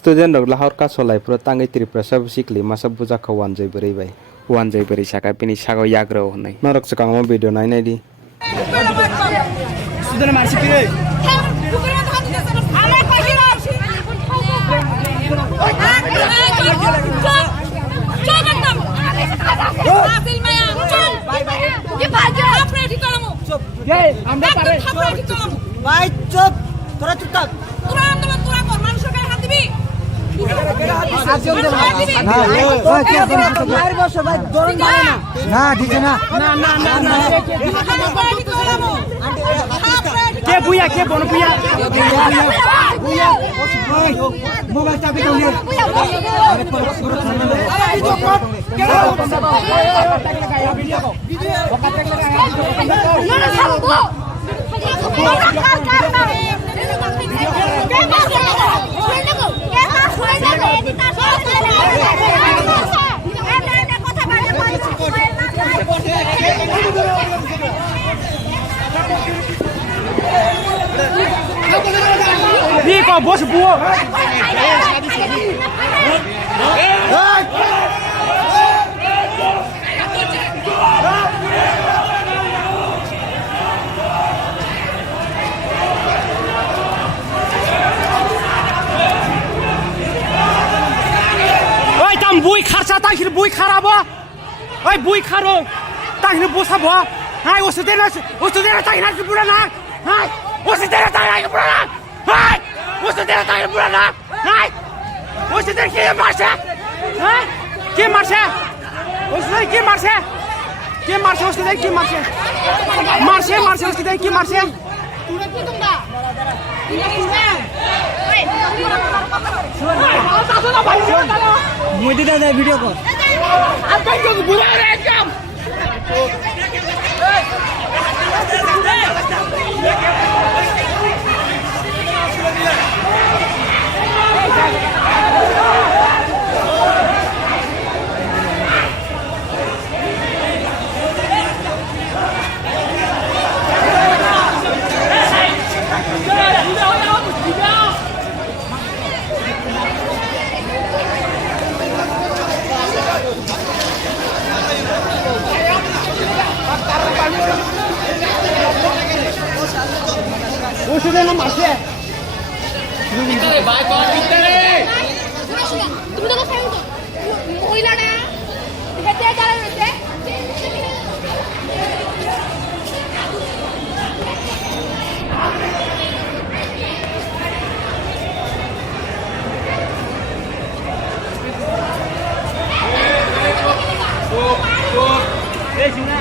Student rok lahor ka solai pro tangai tripra sab sikli masa buja kha wanjai bari bai wanjai bari saka pini sago yagro honai norok chakang mo video nai nai di student marsi pire ভাই চুপ তোরা চুপ থাক তোরা কর মানুষের গায়ে হাত দিবি না দিছে না কে বুয়া কে বন বুয়া মোবাইল চাবি দাও你搞不是不？哎，咱们不会看啥，但是不会看啥不？哎，不会看喽，但是不啥不？哎，我是在那，在那是不然呢？哎，我是在那在那是不然呢？哎，我是在那在那不然呢？哎，我是在给马车，哎，给马车，我是在给马车，给马车，我是在给马车，马车，我是在给马车。मुझे दे दे वीडियो को अब कहीं को बुला रहे हैं क्या ওষুধের মাসে ভিতরে ভাই কর ভিতরে তুমি তো খাইও তো কইলা না হেতে যারা রয়েছে এই শুনা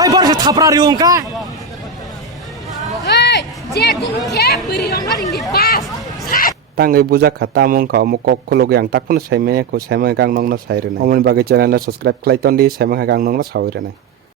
Oi, baru thapra riung ka? Hei, jagung ke beri orang di pas. tangai buja khata mong ka mo kok kholo yang takun saime ko saime kang nong na saire na omon bagi channel na subscribe klai ton di saime kang nong na sawire na